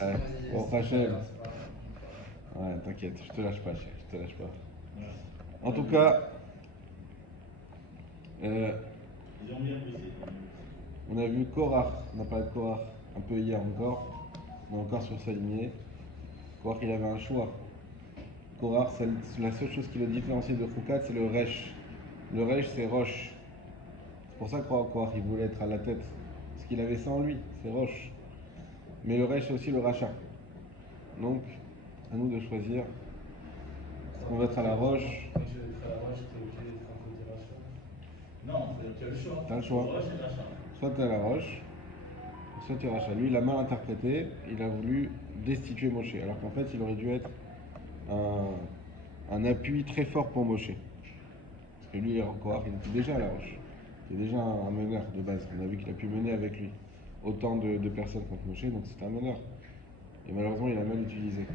Ouais. merci, Bon, c'est tout à Hachem. l'heure, c'est pas grave. Ouais, t'inquiète, je te lâche pas, chef, je te lâche pas. Voilà. En tout cas, Ils euh, ont bien bossé, ils ont bien bossé. on a vu Korach, on a parlé de Korach un peu hier encore, on est encore sur sa lignée. Korach, il avait un choix. Korach, la seule chose qui le différencie de Foucault, c'est le Resh. Le Resh, c'est Roche. C'est pour ça que Korach, il voulait être à la tête. Parce qu'il avait ça en lui, c'est Roche. Mais le Resh, c'est aussi le Rachat. Donc, à nous de choisir. Est-ce qu'on va être à la roche? Quand tu veux être à la roche, t'es obligé d'être un côté rachat. Non, tu as le choix. T'as le choix. Roche et Rachat. Soit tu es à la roche, soit tu es Rachat. Lui, il a mal interprété, il a voulu destituer Moshe. Alors qu'en fait, il aurait dû être un appui très fort pour Moshe. Parce que lui, encore, il était déjà à la roche. Il était déjà un meneur de base. On a vu qu'il a pu mener avec lui autant de personnes contre Moshe, donc c'était un meneur. Et malheureusement, il a mal utilisé.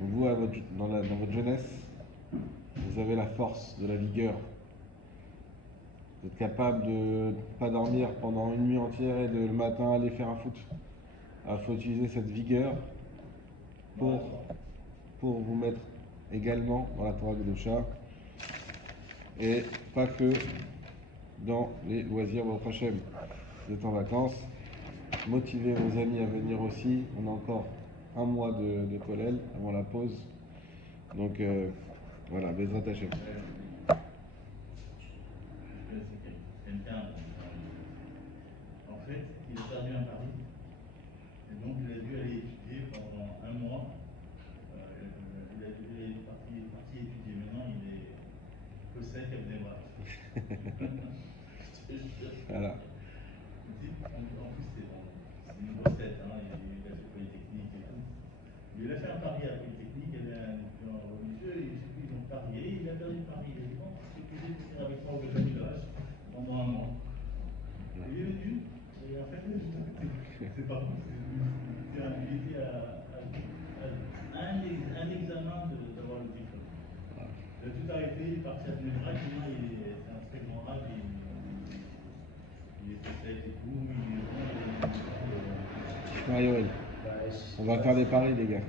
Donc vous, dans votre jeunesse, vous avez la force, de la vigueur. Vous êtes capable de ne pas dormir pendant une nuit entière et de le matin aller faire un foot. Alors il faut utiliser cette vigueur pour, pour vous mettre également dans la Torah de Kedusha et pas que dans les loisirs au Hachem. Vous êtes en vacances, motivez vos amis à venir aussi. On a encore un mois de Kollel avant la pause. Donc voilà, Bezrat Hachem. C'est quelqu'un. En fait, il a perdu un pari. Et donc, il a dû aller étudier pendant un mois. Il est parti étudier. Maintenant, il est que 7 à venir voir. Voilà. En plus, c'est une grosse tête. Hein. Il a fait Polytechnique et tout. Mais il a fait un pari à Polytechnique. Il y avait un étudiant religieux. Ils ont parié. Il a perdu le pari. Il a dit bon, c'est que j'ai fait avec moi au village pendant un mois. Et il est venu. Et en fait, c'est pas bon. Il était à un examen d'avoir le diplôme. Il a tout arrêté. Il est parti à Benevrac. C'est un très grand rap. Il est sec et tout. Yoel, on va faire des paris, les gars.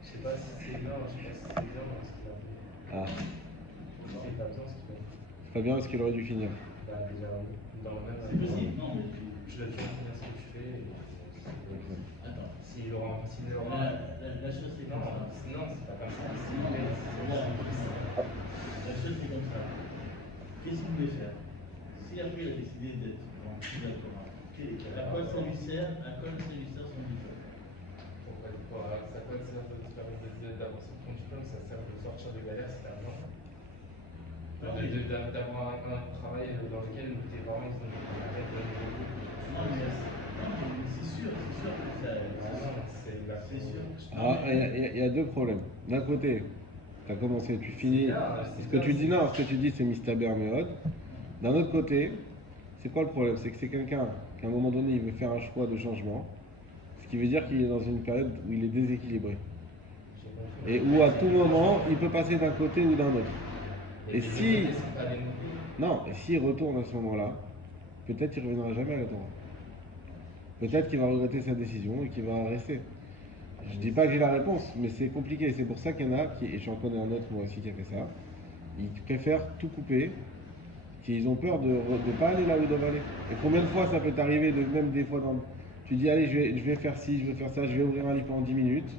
Je sais pas si c'est bien, je sais pas si c'est bien dans ce qu'il a fait. Ah, Si c'est pas bien ce qu'il a fait. c'est pas bien parce qu'il aurait dû finir. Bah, déjà, dans le même. C'est possible, non, mais Je dois toujours finir ce que tu fais. attends. S'il aura. La chose, c'est comme ça. Non, c'est pas comme ça. La chose, c'est comme ça. Qu'est-ce qu'il voulait faire? Si après il a décidé d'être grand d'accord, à quoi ça lui sert son diplôme? Pourquoi ça peut servir d'avoir son diplôme, ça sert de sortir de galère, c'est l'argent. D'avoir un travail dans lequel tes parents ils ont arrêté de Non, mais c'est sûr que ça. C'est sûr. Alors, il y a deux problèmes. D'un côté, tu as commencé, tu finis. Ce que tu dis, non, ce que tu dis, c'est Mistaber Meod. D'un autre côté, c'est quoi le problème? C'est que c'est quelqu'un qu'à un moment donné, il veut faire un choix de changement. Ce qui veut dire qu'il est dans une période où il est déséquilibré. Et où à tout moment, il peut passer d'un côté ou d'un autre. Et si. Non, et s'il retourne à ce moment-là, peut-être qu'il ne reviendra jamais à la Torah. Peut-être qu'il va regretter sa décision et qu'il va rester. Je dis pas que j'ai la réponse, mais c'est compliqué. C'est pour ça qu'il y en a, et j'en connais un autre moi aussi qui a fait ça, ils préfèrent tout couper, qu'ils ont peur de ne pas aller là où ils doivent aller. Et combien de fois ça peut t'arriver, même des fois, tu dis allez, je vais faire ci, je vais faire ça, je vais ouvrir un livre pendant 10 minutes.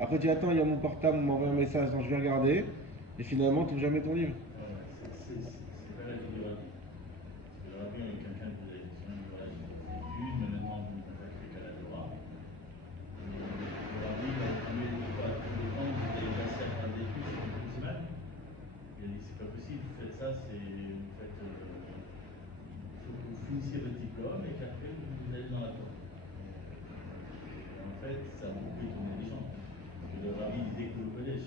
Après tu dis attends, il y a mon portable, on m'envoie un message, donc je vais regarder, et finalement tu n'ouvres jamais ton livre. C'est pas la vie du rabbi. Le rabbi est quelqu'un qui a des études, mais maintenant vous ne contactez qu'à la Torah. Le rabbi, il a tué tous les temps, vous avez passé à faire des études, c'est une semaine. Il a dit c'est pas possible, vous faites ça, vous faites. Il faut que vous finissiez votre diplôme et qu'après vous allez dans la Torah. En fait, ça a beaucoup étonné les gens. Parce que le rabbi disait que le collège,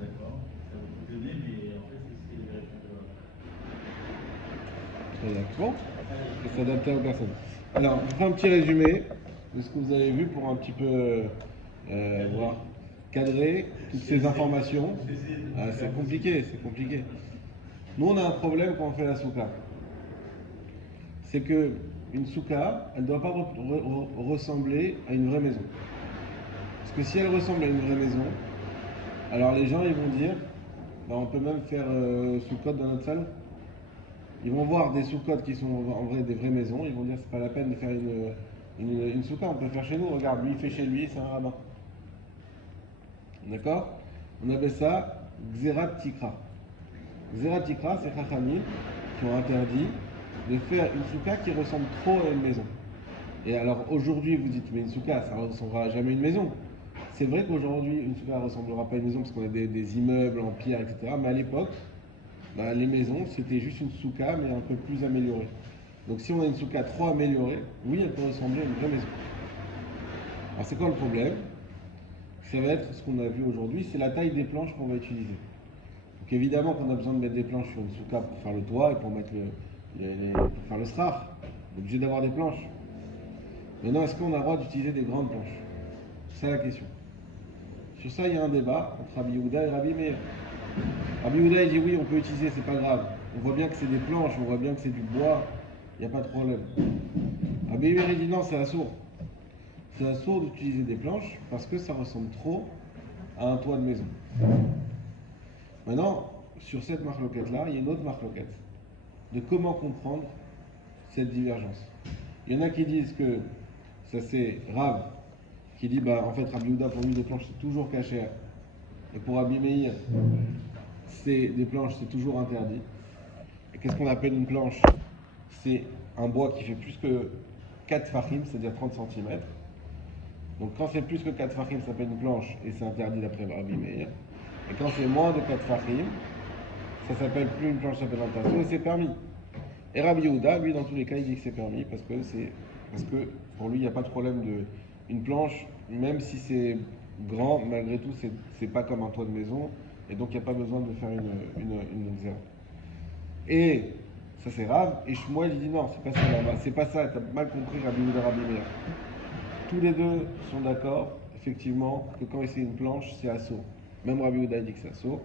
d'accord, ça a beaucoup étonné, mais en fait, c'était les vérités de rabbi. Très bien. Bon, et s'adapter aux personnes. Alors, je fais un petit résumé de ce que vous avez vu pour un petit peu voir, cadrer toutes ces informations. Ah, c'est compliqué, c'est compliqué. Nous, on a un problème quand on fait la souka. C'est que une souka, elle ne doit pas ressembler à une vraie maison. Parce que si elle ressemble à une vraie maison, alors les gens ils vont dire, bah, on peut même faire sous-code dans notre salle. Ils vont voir des sous-codes qui sont en vrai des vraies maisons, ils vont dire c'est pas la peine de faire une sous-code, on peut faire chez nous, regarde, lui il fait chez lui, c'est un rabbin. D'accord? On appelle ça Xerat Tikra. Xerat Tikra, c'est Chachamim qui ont interdit de faire une souka qui ressemble trop à une maison. Et alors aujourd'hui, vous dites, mais une souka, ça ne ressemblera jamais à une maison. C'est vrai qu'aujourd'hui, une souka ne ressemblera pas à une maison parce qu'on a des immeubles en pierre, etc. Mais à l'époque, bah, les maisons, c'était juste une souka, mais un peu plus améliorée. Donc si on a une souka trop améliorée, oui, elle peut ressembler à une vraie maison. Alors c'est quoi le problème? Ça va être ce qu'on a vu aujourd'hui, c'est la taille des planches qu'on va utiliser. Donc évidemment qu'on a besoin de mettre des planches sur une souka pour faire le toit et pour mettre pour faire le srar. On est obligé d'avoir des planches. Maintenant, est-ce qu'on a le droit d'utiliser des grandes planches? C'est la question. Sur ça, il y a un débat entre Rabbi Yehuda et Rabbi Meir. Rabbi Yehuda, il dit oui, on peut utiliser, c'est pas grave. On voit bien que c'est des planches, on voit bien que c'est du bois, il n'y a pas de problème. Rabbi Meir, il dit non, c'est assourd. C'est assourd d'utiliser des planches parce que ça ressemble trop à un toit de maison. Maintenant, sur cette marloquette-là, il y a une autre marloquette de comment comprendre cette divergence. Il y en a qui disent que ça c'est Rav qui dit bah en fait Rabbi Yehuda pour lui des planches c'est toujours cachère et pour Rabbi Meir c'est des planches c'est toujours interdit. Et qu'est-ce qu'on appelle une planche? C'est un bois qui fait plus que 4 fachim, c'est-à-dire 30 cm. Donc quand c'est plus que 4 fachim, ça s'appelle une planche et c'est interdit d'après Rabbi Meir. Et quand c'est moins de 4 fachim, ça s'appelle plus une planche, ça s'appelle un tasseau et c'est permis. Et Rabbi Yehuda, lui, dans tous les cas, il dit que c'est permis parce que pour lui, il n'y a pas de problème de une planche, même si c'est grand, malgré tout, c'est pas comme un toit de maison, et donc il n'y a pas besoin de faire une zéro. Et ça c'est Rav, et Shmuel il dit non, c'est pas ça là-bas, c'est pas ça, t'as mal compris Rabbi Yehuda, Rabbi Meir. Tous les deux sont d'accord, effectivement, que quand c'est une planche, c'est assaut. Même Rabbi Yehuda dit que c'est assaut.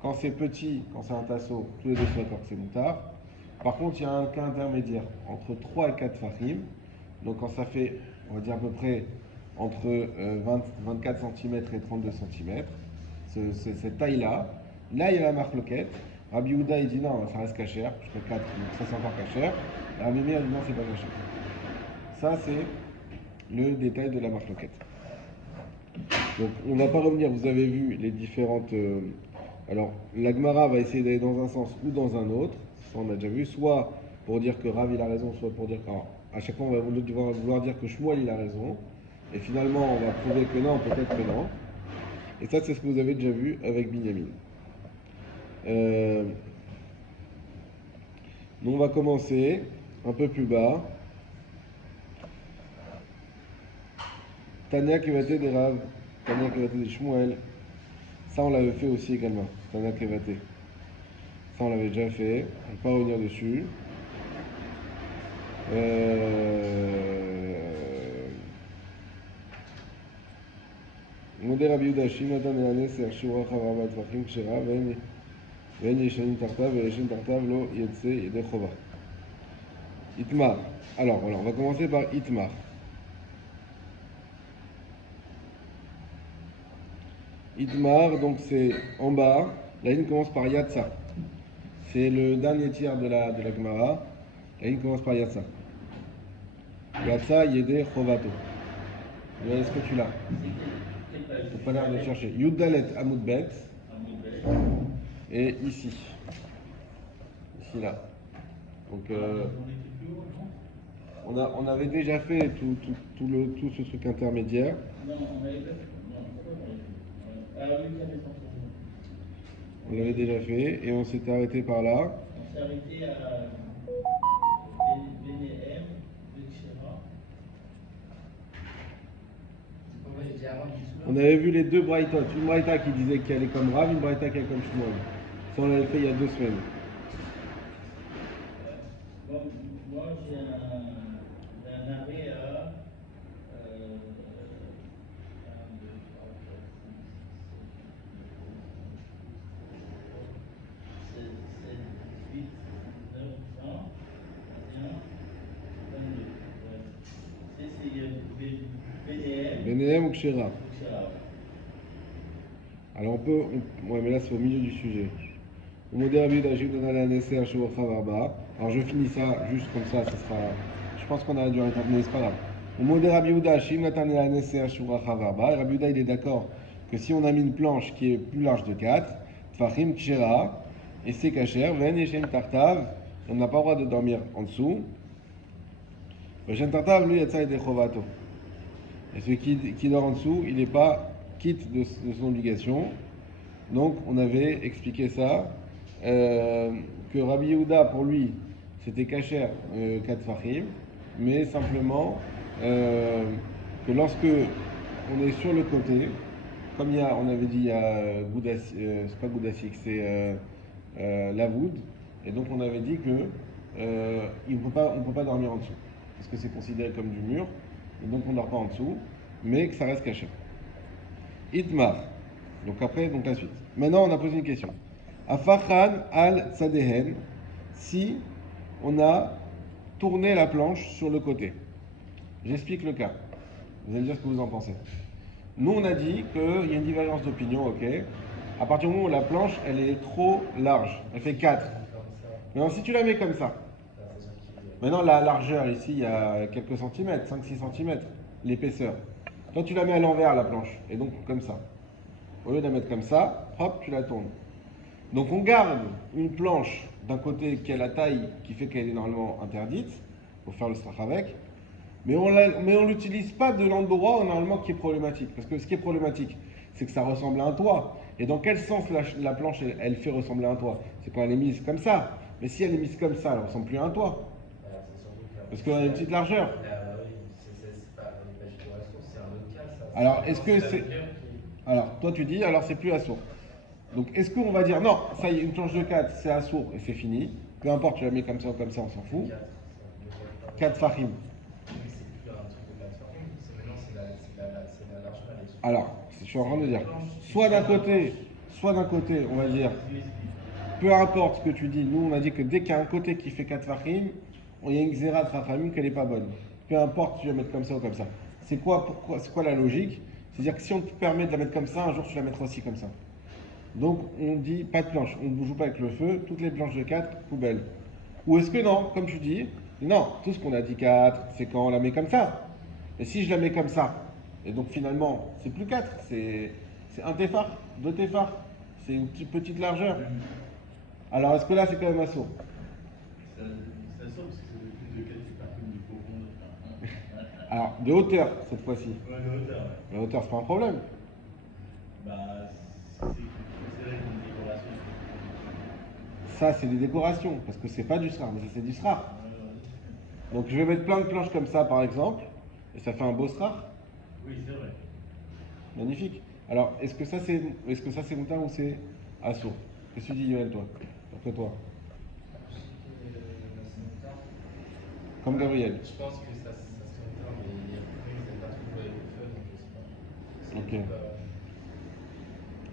Quand c'est petit, quand c'est un tasseau, tous les deux sont d'accord que c'est moutard. Par contre, il y a un cas intermédiaire entre 3 et 4 fachim. Donc quand ça fait, on va dire à peu près entre 24 cm et 32 cm, cette taille-là, là il y a la marloquette. Rabbi Yehuda il dit non, ça reste cachère, jusqu'à 4, ça c'est encore cachère. Rabbi Meir dit non, c'est pas cachère. Ça c'est le détail de la marloquette. Donc on ne va pas revenir, vous avez vu les différentes... alors la Gemara va essayer d'aller dans un sens ou dans un autre, ça on a déjà vu, soit pour dire que Rav il a raison, soit pour dire qu'à chaque fois on va vouloir dire que Shmuel il a raison, et finalement on va prouver que non, peut-être que non. Et ça c'est ce que vous avez déjà vu avec Binyamin. Nous on va commencer un peu plus bas. Tania Kevate de Rav, Tania Kevate de Shmuel. Ça, on l'avait fait aussi également. Tania Kevate. Ça, on l'avait déjà fait. Je ne vais pas revenir dessus. Modé Rabbi Yehuda, Shimatan et Anes, Ershura Chavarva Tvachim Kshera, Ven Yeshanim Tartav, Yeshanim Tartav, Lo Yetse Yede Chova. Itmar. Alors, voilà, on va commencer par Itmar. Itmar, donc c'est en bas. La ligne commence par Yatsa. C'est le dernier tiers de la Gemara. La ligne commence par Yatsa. Yatsa Yede Chovato. Est-ce que tu l'as? Tu n'as pas l'air de chercher. Yudalet Amoudbet. Et ici. Ici là. Donc on avait déjà fait tout ce truc intermédiaire. Non, on n'avait pas fait. On l'avait déjà fait et on s'était arrêté par là. On s'est arrêté à BNM, Bechera. On avait vu les deux braïtas. Une braïta qui disait qu'elle est comme Rav, une braïta qui est comme Shmuel. Ça, on l'avait fait il y a 2 semaines. Moi, j'ai un arrêt à 1, 2, 3, 4, 5, 6, 7, 8, 9, 10, 11, 12, 13, 14, 15, 16, 17, 18, 19, 20. C'est BNM ou Kshera. Alors on peut, ouais, mais là c'est au milieu du sujet. Alors je finis ça juste comme ça sera. Je pense qu'on a dû arrêter, mais c'est pas grave. Et Rabbi Yehuda, il est d'accord que si on a mis une planche qui est plus large de 4, Tfachim Kshera, et c'est Kacher, Ven Yeshem Tartav, on n'a pas le droit de dormir en dessous. Yeshem Tartav, lui, Yatsa et Dechovato. Et celui qui dort en dessous, il n'est pas quitte de son obligation. Donc on avait expliqué ça, que Rabbi Yehuda, pour lui, c'était Kacher 4 Fahim, mais simplement que lorsque on est sur le côté, comme on avait dit, il y a c'est pas Goudasik, c'est Lavoud, et donc on avait dit que on peut pas dormir en dessous, parce que c'est considéré comme du mur, et donc on ne dort pas en dessous, mais que ça reste caché. Itmar. Donc après, donc la suite. Maintenant, on a posé une question. Afachan al tzadehen, si on a tourné la planche sur le côté. J'explique le cas. Vous allez me dire ce que vous en pensez. Nous, on a dit qu'il y a une divergence d'opinion, ok. À partir du moment où la planche, elle est trop large, elle fait 4. Maintenant, si tu la mets comme ça, maintenant la largeur ici, il y a quelques centimètres, 5-6 centimètres, l'épaisseur. Toi, tu la mets à l'envers, la planche, et donc comme ça. Au lieu de la mettre comme ça, hop, tu la tournes. Donc on garde une planche d'un côté qui a la taille qui fait qu'elle est normalement interdite, pour faire le strach avec, mais on ne l'utilise pas de l'endroit normalement qui est problématique. Parce que ce qui est problématique, c'est que ça ressemble à un toit. Et dans quel sens la planche, elle fait ressembler à un toit? C'est quand elle est mise comme ça. Mais si elle est mise comme ça, elle ne ressemble plus à un toit. Parce qu'on a une petite largeur. Alors, est-ce que c'est... Alors, toi tu dis, alors c'est plus assourd. Donc, est-ce qu'on va dire, non, ça y est, une planche de 4, c'est assourd et c'est fini. Peu importe, tu la mets comme ça ou comme ça, on s'en fout. 4 fahim. Alors, je suis en train de dire, soit d'un côté, on va dire, peu importe ce que tu dis, nous on a dit que dès qu'il y a un côté qui fait 4 fahim, il y a une xéra de fahim qu'elle n'est pas bonne. Peu importe, tu vas mettre comme ça ou comme ça. C'est quoi la logique? C'est-à-dire que si on te permet de la mettre comme ça, un jour tu la mettras aussi comme ça. Donc on dit pas de planche, on ne joue pas avec le feu, toutes les planches de 4, poubelle. Ou est-ce que non, comme tu dis, non, tout ce qu'on a dit 4, c'est quand on la met comme ça. Et si je la mets comme ça, et donc finalement, c'est plus 4, c'est un téphar, 2 téphars, c'est une petite largeur. Alors est-ce que là c'est quand même assaut? Ça saute parce que c'est le plus de 4 du pauvre. Alors, de hauteur cette fois-ci. Ouais, de hauteur, ouais. La hauteur, c'est pas un problème. Bah, c'est considéré comme une décoration. Ça, c'est des décorations, parce que c'est pas du srar, mais ça c'est du srar. Donc je vais mettre plein de planches comme ça par exemple, et ça fait un beau srar. Oui, c'est vrai. Magnifique. Alors, est-ce que ça c'est moutard ou c'est assourd? Qu'est-ce que tu dis, Yoel, toi? D'après toi? Comme Gabriel. Je pense que ça se moutard, mais il y a ils n'aiment pas trop le feu, donc je sais pas. Ok.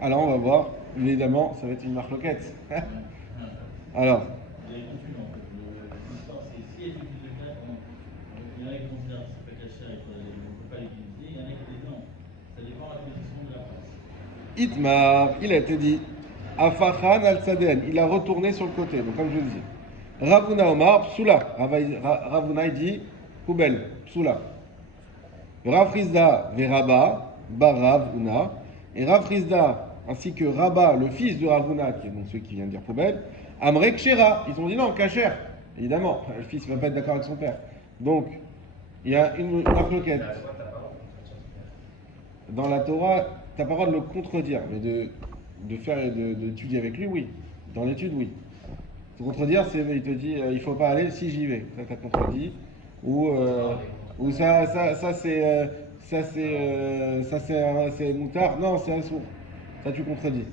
Alors on va voir, évidemment, ça va être une marloquette. Alors, Il y a une confusion en fait. L'histoire, c'est si elle est plus de 4, il y en a qui considèrent que c'est pas caché, on ne peut pas l'utiliser. Il y en a qui disent non, ça dépend de la position de la place. Itmar, il a été dit, Afachan al-Tzaden, il a retourné sur le côté, donc comme je le disais. Ravuna Omar, Psula. Ravuna, il dit, poubelle, Psula. Rav Rizda, Veraba, Barav, Una. Et Rav Rizda, ainsi que Rabba, le fils de Ravuna, qui est donc celui qui vient de dire poubelle, Amrek Shera. Ils ont dit non, Kacher. Évidemment, le fils ne va pas être d'accord avec son père. Donc, il y a une marloquette. Dans la Torah, tu n'as pas le droit de le contredire, mais d'étudier avec lui, oui. Dans l'étude, oui. Se contredire, c'est il te dit il faut pas aller si j'y vais. Ça t'as contredit. Ou ça c'est moutard. Non, c'est un sourd. Ça tu contredis.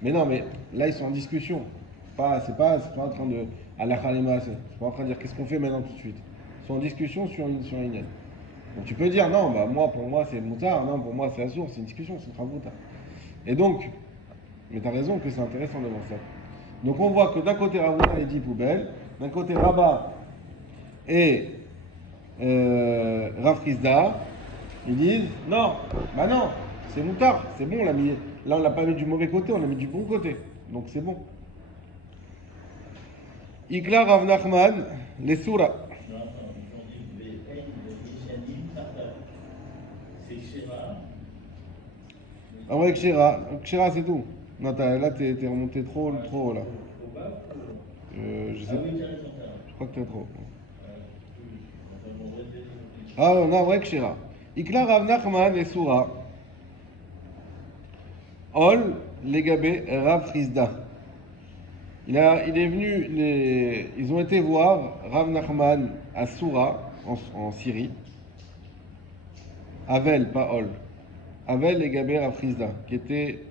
Mais non, mais là ils sont en discussion. C'est pas en train de à la khalima, c'est pas en train de dire qu'est-ce qu'on fait maintenant tout de suite. Ils sont en discussion sur une ligne. Donc tu peux dire non, bah pour moi c'est moutard, non pour moi c'est un sourd, c'est une discussion, c'est un moutard. Et donc, mais tu as raison que c'est intéressant de voir ça. Donc on voit que d'un côté Ravuna il dit poubelle, d'un côté Rabba et Rav Rizda, ils disent non, bah non, C'est moutard, c'est bon, on l'a mis. Là, on l'a pas mis du mauvais côté, on l'a mis du bon côté. Donc c'est bon. Ikla Rav Nachman, les Soura. Non, attends, ils ont dit Ve'ein Yishanim Tartav. C'est Shira. Ah ouais, Kshira. Kshira, c'est tout. Non, là, t'es remonté trop haut, là. Au bas ou Je sais Ah pas. oui, t'as raison, t'as raison. Je crois que t'es trop. Oui, enfin, bon, restez sur Ah non, ouais, Kshira. Ikla Rav Nachman, les Soura. Ol, Legabé, Rav Rizda. Il est venu, ils ont été voir Rav Nachman à Soura, en Syrie. Avel, pas Ol. Avel et Gabé Rav Rizda, qui était.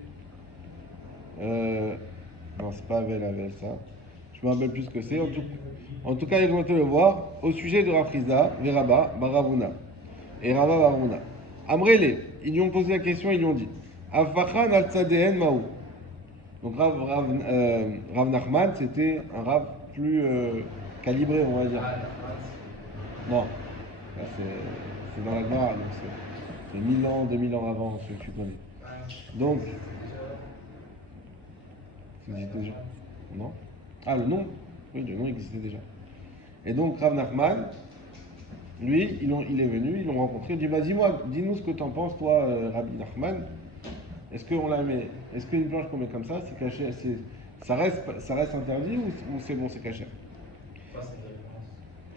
Non, c'est pas Avel, ça. Je me rappelle plus ce que c'est. En tout cas, ils ont été le voir au sujet de Rav Rizda, Veraba, Baravuna. Et Rava Baravuna. Amrele, ils lui ont posé la question, ils lui ont dit Afachan al Tzadehen Maou. Donc Rav Nachman, c'était un Rav plus calibré, on va dire. Non, là, c'est dans la Gemara, donc c'est 1000 ans, 2000 ans avant ce que tu connais. Donc, ça existait déjà. Non? Ah, le nom? Oui, le nom existait déjà. Et donc Rav Nachman, lui, il est venu, ils l'ont rencontré, il dit vas-y, moi, dis-nous ce que t'en penses, toi, Rabbi Nachman. Est-ce qu'on la met, est-ce qu'une planche qu'on met comme ça, c'est caché, ça reste interdit ou c'est bon, c'est caché? Ça, c'est une référence.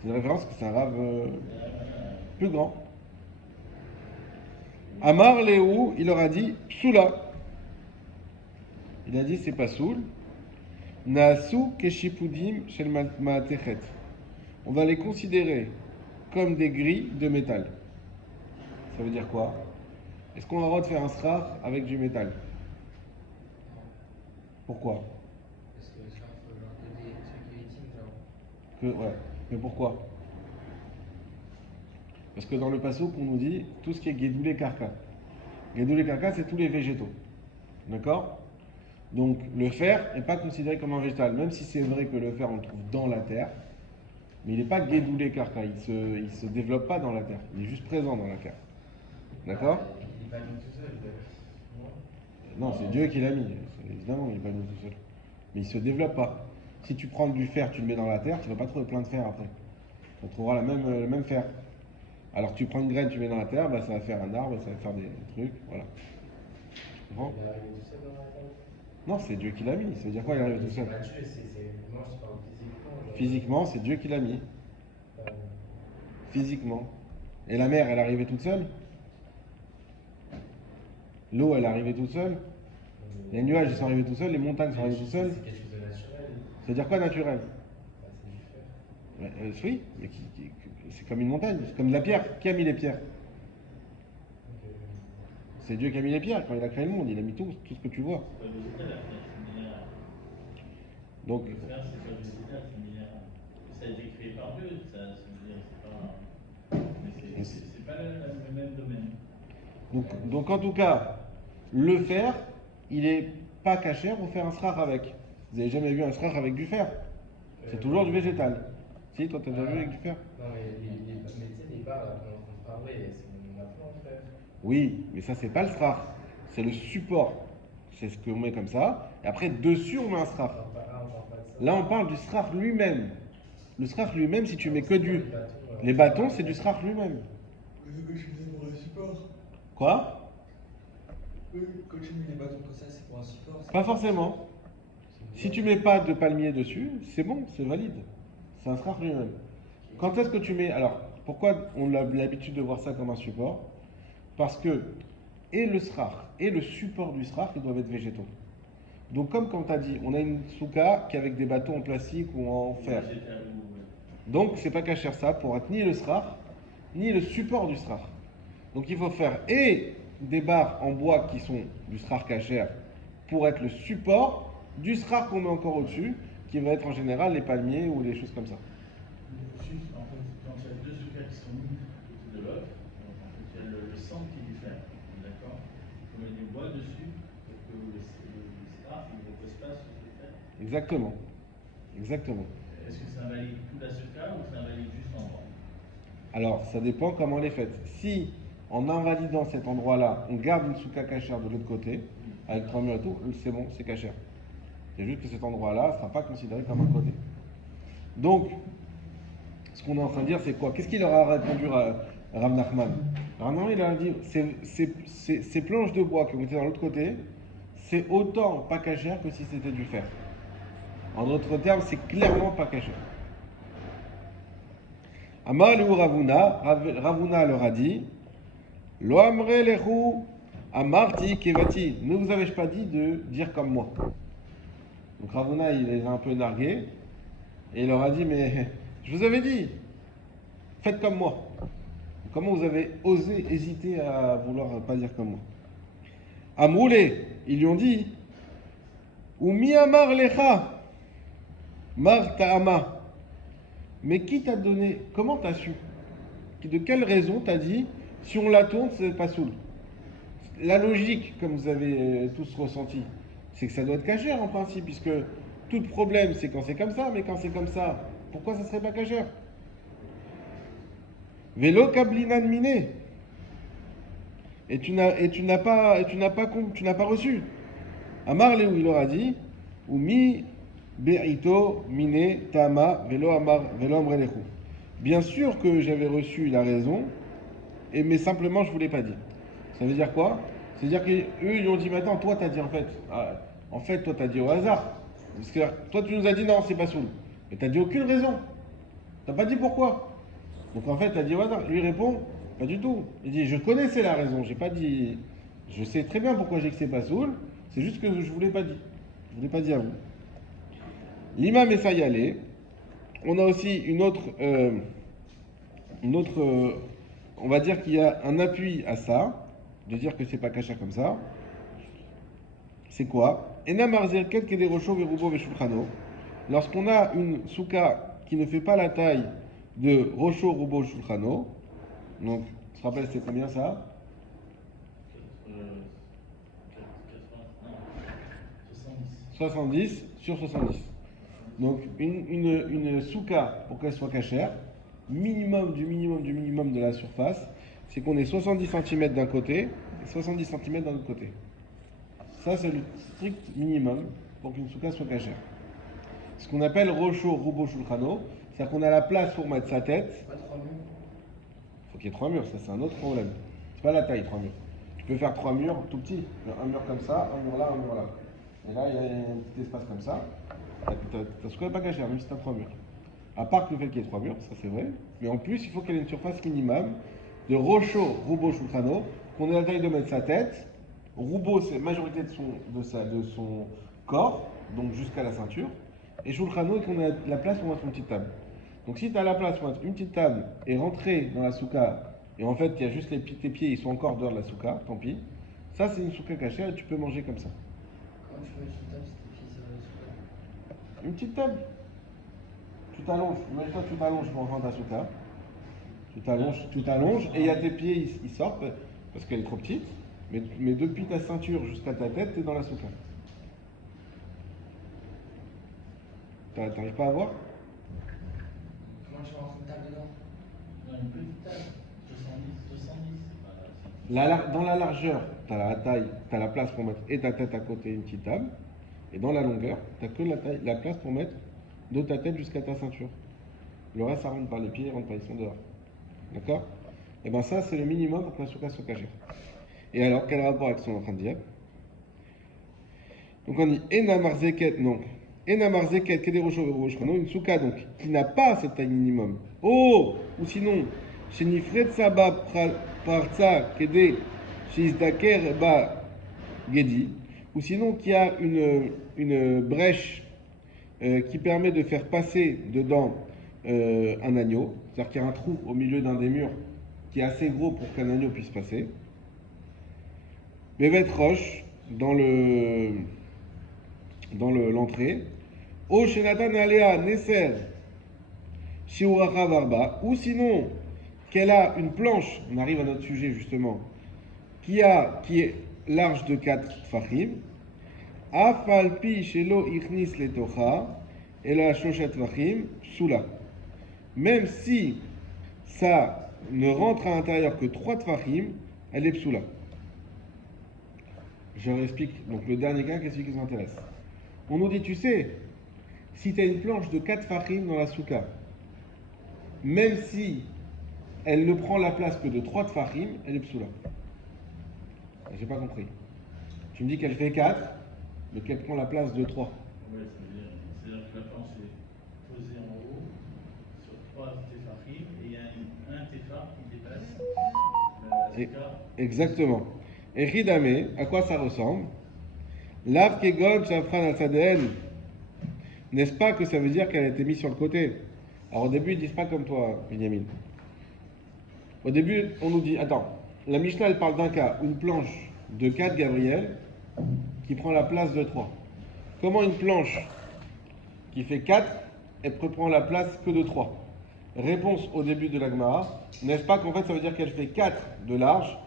C'est une référence que c'est un rave plus grand. Amar Léou, il leur a dit Psoula. Il a dit c'est pas soul. Naasu keshipudim shel maatechet. On va les considérer comme des grilles de métal. Ça veut dire quoi? Est-ce qu'on a le droit de faire un srar avec du métal? Pourquoi? Parce que ça, faut genre que des trucs ultimes, genre. Ouais. Mais pourquoi? Parce que dans le passouk, on nous dit tout ce qui est guédoulé karka. Guédoulé karka, c'est tous les végétaux. D'accord? Donc le fer n'est pas considéré comme un végétal, même si c'est vrai que le fer on le trouve dans la terre, mais il n'est pas guédoulé karka, il se développe pas dans la terre, il est juste présent dans la terre. D'accord? Il est pas mis tout seul. Non, c'est Dieu qui l'a mis, évidemment, il n'est pas mis tout seul. Mais il ne se développe pas. Si tu prends du fer, tu le mets dans la terre, tu ne vas pas trouver plein de fer après. Tu retrouveras le même fer. Alors tu prends une graine, tu mets dans la terre, bah, ça va faire un arbre, ça va faire des trucs, voilà. Tu comprends? Il est arrivé tout seul dans la table. Non, c'est Dieu qui l'a mis. Ça veut dire quoi, il arrive tout seul? Mathieu, moi je parle physiquement. Genre. Physiquement, c'est Dieu qui l'a mis. Euh, Physiquement. Et la mer, elle est arrivée toute seule? L'eau, elle est arrivée toute seule? Les nuages, ils sont arrivés tout seuls? Les montagnes sont arrivées tout seules? C'est quelque chose de naturel. Ça veut dire quoi, naturel? Bah, c'est du fer. Oui, mais c'est comme une montagne, c'est comme de la pierre. Qui a mis les pierres? Donc, C'est Dieu qui a mis les pierres. Quand il a créé le monde, il a mis tout ce que tu vois. le végétal, c'est minéral. Donc, Le fer, c'est pas végétal, c'est minéral. Ça a été créé par Dieu, ça veut dire, c'est pas. Mais c'est pas le même domaine. donc en tout cas, le fer, il est pas cachère pour faire un srar avec. Vous avez jamais vu un srar avec du fer? C'est toujours du végétal. Si, toi t'as déjà vu avec du fer? Non, mais tu sais, les bars là, qu'on parlait, on a plein en fer. Oui, mais ça c'est pas le srar. C'est le support. C'est ce qu'on met comme ça. Et après, dessus, on met un srar. On parle pas de ça. Là, on parle du srar lui-même. Le srar lui-même, si tu mets que du. Les bâtons, Les bâtons, c'est du srar lui-même. Quand tu mets pour un support. Quoi? Quand tu mets les bâtons comme ça, c'est pour un support. Pas forcément. Si tu mets pas de palmier dessus, c'est bon, c'est valide. C'est un srar lui-même. Quand est-ce que tu mets. Alors, pourquoi on a l'habitude de voir ça comme un support? Parce que et le srar et le support du srar, ils doivent être végétaux. Donc, comme quand tu as dit, on a une souka qui est avec des bâtons en plastique ou en fer. Végétal ou. Donc, c'est pas cacher ça pour être ni le srar, ni le support du srar. Donc, il faut faire et des barres en bois qui sont du srar cachère pour être le support du srar qu'on met encore au-dessus, qui va être en général les palmiers ou les choses comme ça. Juste, en fait, quand il y a deux sucres qui sont mis l'un de l'autre, en fait, il y a le centre qui diffère, d'accord? On met du bois dessus pour que le scarf ne repose pas sur le fer. Exactement. Exactement. Est-ce que ça invalide tout la sucre ou ça invalide juste en bas? Alors, ça dépend comment elle est faite. Si en invalidant cet endroit-là, on garde une souka cachère de l'autre côté, avec 3 murs et tout, c'est bon, c'est cachère. C'est juste que cet endroit-là ne sera pas considéré comme un côté. Donc, ce qu'on est en train de dire, c'est quoi? Qu'est-ce qu'il leur a répondu à Rav Nachman? Rav Nachman, il leur a dit, ces planches de bois qui ont été dans l'autre côté, c'est autant pas cachère que si c'était du fer. En d'autres termes, c'est clairement pas cachère. Amar Liu Ravuna, Ravuna leur a dit, Lo amre lechu amarti kevati, ne vous avais-je pas dit de dire comme moi? Donc Ravuna, il les a un peu nargués, et il leur a dit, mais je vous avais dit, faites comme moi. Comment vous avez osé hésiter à vouloir pas dire comme moi? Amroulé, ils lui ont dit, ou mi amar lecha, mar ta'ama. Mais qui t'a donné, comment t'as su? De quelle raison t'as dit, si on la tourne, c'est pas soul? La logique, comme vous avez tous ressenti, c'est que ça doit être cachère en principe, puisque tout problème, c'est quand c'est comme ça, mais quand c'est comme ça, pourquoi ça serait pas cachère? Vélo kablinan miné. Et tu n'as pas reçu. Amar Léou, il leur a dit, ou mi be'ito miné tama vélo amrelechu. Bien sûr que j'avais reçu la raison, mais simplement je ne vous l'ai pas dit. Ça veut dire quoi? C'est-à-dire qu'eux, ils ont dit, maintenant, toi, tu as dit en fait, toi, tu as dit au hasard. Parce que toi, tu nous as dit, non, c'est pas soul. Mais tu n'as dit aucune raison. Tu n'as pas dit pourquoi. Donc en fait, tu as dit au hasard. Lui répond, pas du tout. Il dit, je connaissais la raison. J'ai pas dit, je sais très bien pourquoi j'ai dit que c'est pas soul. C'est juste que je ne vous l'ai pas dit. Je ne vous l'ai pas dit à vous. L'imam essaie y aller. On a aussi une autre, on va dire qu'il y a un appui à ça, de dire que c'est pas caché comme ça. C'est quoi? Lorsqu'on a une souka qui ne fait pas la taille de Rocho, Rubo, Shulchano, donc, tu te rappelles, c'est combien ça? 70 sur 70. Donc, une souka, pour qu'elle soit cachère, minimum de la surface, c'est qu'on ait 70 cm d'un côté et 70 cm d'un autre côté. Ça, c'est le strict minimum pour qu'une souka soit cachère. Ce qu'on appelle Rocho, Rubo, Shulchano, c'est-à-dire qu'on a la place pour mettre sa tête. Pas 3 murs. Il faut qu'il y ait 3 murs, ça c'est un autre problème. C'est pas la taille, 3 murs. Tu peux faire 3 murs tout petits. Un mur comme ça, un mur là, un mur là. Et là, il y a un petit espace comme ça. Ta souka n'est pas cachère, même si tu as 3 murs. À part que le fait qu'il y ait 3 murs, ça c'est vrai. Mais en plus, il faut qu'elle ait une surface minimum de Rocho, Rubo, Shulchano, qu'on ait la taille de mettre sa tête. Rubo, c'est la majorité de son corps, donc jusqu'à la ceinture. Et Shulchano, et qu'on ait la place pour mettre une petite table. Donc si tu as la place pour mettre une petite table et rentrer dans la souka, et en fait il y a juste tes pieds, ils sont encore dehors de la souka, tant pis. Ça c'est une souka cachère et tu peux manger comme ça. Comment tu fais une table si tes pieds sur la souka? Une petite table. Tu t'allonges, imagine-toi tu t'allonges pour rentrer dans ta souka. Tu t'allonges et il y a tes pieds, ils sortent parce qu'elle est trop petite. Mais depuis ta ceinture jusqu'à ta tête, tu es dans la souka. T'arrives pas à voir? Comment tu rentres une table dedans? Non, une petite table, 70. Dans la largeur, tu as la taille, tu as la place pour mettre et ta tête à côté une petite table. Et dans la longueur, tu n'as que la place pour mettre de ta tête jusqu'à ta ceinture. Le reste, ça rentre par les pieds, ils rentrent pas, ils sont dehors. D'accord? Et bien ça, c'est le minimum pour que la souka soit cachère. Et alors, quel rapport avec ce qu'on est en train de dire? Donc on dit Enamarzeket, non. Enamarzeket, Kederosho, une souka donc, qui n'a pas cette taille minimum. Oh! Ou sinon, Shenifred Saba Parza Kede, Shizdaker Ba Gedi. Ou sinon, qui a une brèche qui permet de faire passer dedans un agneau. C'est-à-dire qu'il y a un trou au milieu d'un des murs qui est assez gros pour qu'un agneau puisse passer. Bevet roche dans l'entrée. O Shenatan Alea Neser Shiuracha Varba. Ou sinon, qu'elle a une planche, on arrive à notre sujet justement, qui est large de 4 tfachim. Afalpi Shelo Ichnis Letocha. Et la Shoshat Tfachim Soula. Même si ça ne rentre à l'intérieur que 3 tfachim, elle est psoula. Je réexplique. Donc le dernier cas, qu'est-ce qui nous intéresse? On nous dit, tu sais, si tu as une planche de 4 tfachim dans la souka, même si elle ne prend la place que de 3 tfachim, elle est psoula. J'ai pas compris. Tu me dis qu'elle fait 4, mais qu'elle prend la place de 3. Oui, c'est-à-dire que la planche est posée en haut sur 3 téphachim et il y a un téphar qui dépasse la souka. Exactement. Et Ridame, à quoi ça ressemble? Lav kegon shafran al sadehen. N'est-ce pas que ça veut dire qu'elle a été mise sur le côté? Alors au début, ils disent pas comme toi, Benjamin. Au début, on nous dit, attends, la Mishnah, elle parle d'un cas, une planche de 4 Gabriel qui prend la place de 3. Comment une planche qui fait 4, elle prend la place que de 3? Réponse au début de la Gemara, n'est-ce pas qu'en fait ça veut dire qu'elle fait 4 de large,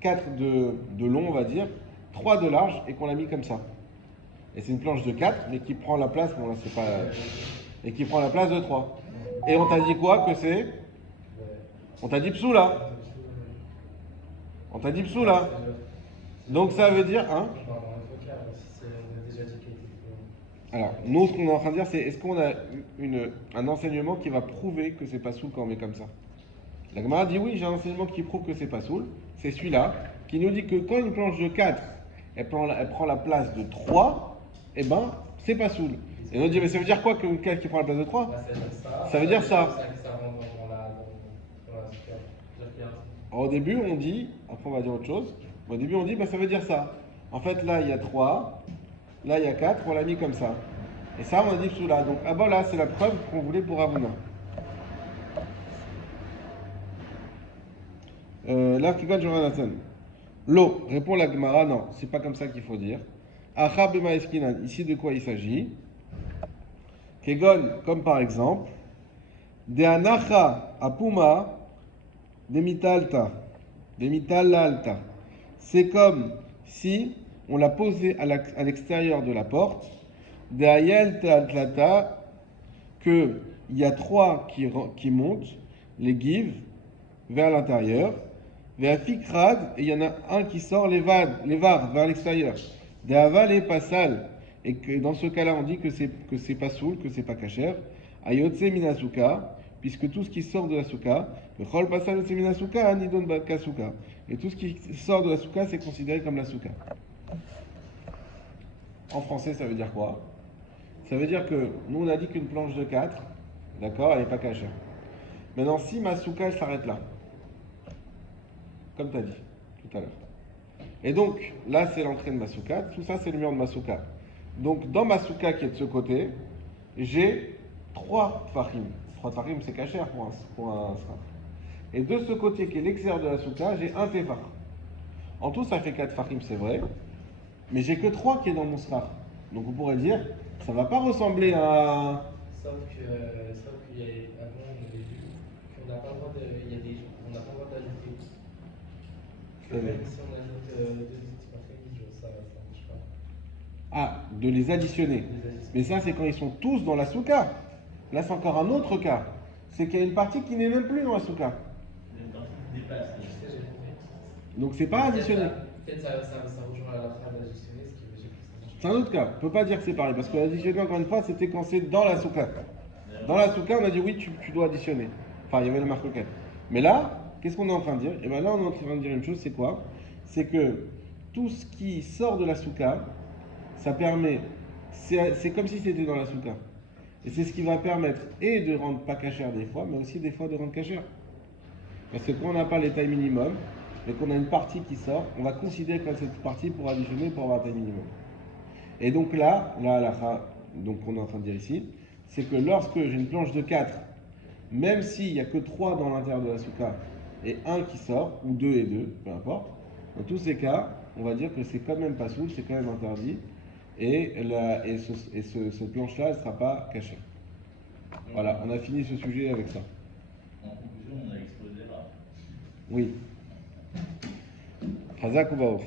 4 de long on va dire, 3 de large et qu'on l'a mis comme ça. Et c'est une planche de 4 mais qui prend la place, bon là c'est pas... et qui prend la place de 3. Et on t'a dit quoi que c'est? On t'a dit psoula. On t'a dit psoula. Donc ça veut dire, hein? Alors, nous, ce qu'on est en train de dire, c'est est-ce qu'on a un enseignement qui va prouver que c'est pas soul quand on met comme ça? La Gemara dit oui, j'ai un enseignement qui prouve que c'est pas soul. C'est celui-là, qui nous dit que quand une planche de 4, elle prend la place de 3, eh ben, c'est pas soul. Et on nous dit, mais ça veut dire quoi qu'une 4 qui prend la place de 3? Ça veut dire ça. Alors, au début, on dit, après on va dire autre chose, au début on dit, bah, ça veut dire ça. En fait, là, il y a 3, là, il y a 4, on l'a mis comme ça. Et ça, on a dit psoula. Donc, ah bah là, c'est la preuve qu'on voulait pour Avouna. Là, Kikon Joranathan. L'eau, répond la Gemara, non, c'est pas comme ça qu'il faut dire. Acha bema eskinan, ici de quoi il s'agit? Kegon, comme par exemple, de anacha apuma de mitalta, de mitalalta. C'est comme si on l'a posé à l'extérieur de la porte, de ayel taltlata, qu'il y a 3 qui montent, les gives, vers l'intérieur, vers fikrad, et il y en a un qui sort les var vers l'extérieur. De aval et pasal, et que dans ce cas-là, on dit que c'est pas soul, que c'est pas kasher. Ayotse minasuka, puisque tout ce qui sort de la souka, le chol pasal yotse minasuka, nidon bakasuka. Et tout ce qui sort de la souka, c'est considéré comme la souka. En français, ça veut dire quoi? Ça veut dire que nous, on a dit qu'une planche de 4, d'accord, elle n'est pas kasher. Maintenant, si ma souka, elle s'arrête là, comme tu as dit tout à l'heure. Et donc, là, c'est l'entrée de ma souka. Tout ça, c'est le mur de ma souka. Donc, dans ma souka qui est de ce côté, j'ai 3 tfachim. 3 tfachim, c'est kasher pour un sraf. Et de ce côté qui est l'extérieur de la souka, j'ai un tefach. En tout, ça fait 4 tfachim, c'est vrai. Mais j'ai que 3 qui est dans mon sraf. Donc, on pourrait dire, ça va pas ressembler à... Sauf qu'il y a, avant, on avait vu qu'on n'a pas le droit on n'a pas le droit d'ajouter. Même si on ajoute 2 petits ça marche pas. Ah, de les additionner. Mais ça, c'est quand ils sont tous dans la souka. Là, c'est encore un autre cas. C'est qu'il y a une partie qui n'est même plus dans la souka. Une partie qui dépasse. Donc, c'est pas additionné. Peut-être ça rejoint la phrase d'additionner, ce qui veut dire que ça marche. C'est un autre cas. On ne peut pas dire que c'est pareil. Parce que l'additionner, encore une fois, c'était quand c'est dans la souka. Dans la souka, on a dit oui, tu dois additionner. Enfin, il y avait le marque-quête. Mais là, qu'est-ce qu'on est en train de dire? Et bien là, on est en train de dire une chose, c'est quoi? C'est que tout ce qui sort de la souka, ça permet, c'est comme si c'était dans la souka. Et c'est ce qui va permettre et de rendre pas cachère des fois, mais aussi des fois de rendre cachère. Parce que quand on n'a pas les tailles minimum, et qu'on a une partie qui sort, on va considérer que cette partie pour additionner pour avoir la taille minimum. Et donc là, donc on est en train de dire ici, c'est que lorsque j'ai une planche de 4, même s'il n'y a que 3 dans l'intérieur de la souka, et 1 qui sort, ou 2 et 2, peu importe, dans tous ces cas, on va dire que c'est quand même pas soul, c'est quand même interdit, et cette planche-là, elle ne sera pas cachée. Voilà, on a fini ce sujet avec ça. En conclusion, on a exposé là. Oui. Chazak ou Baruch.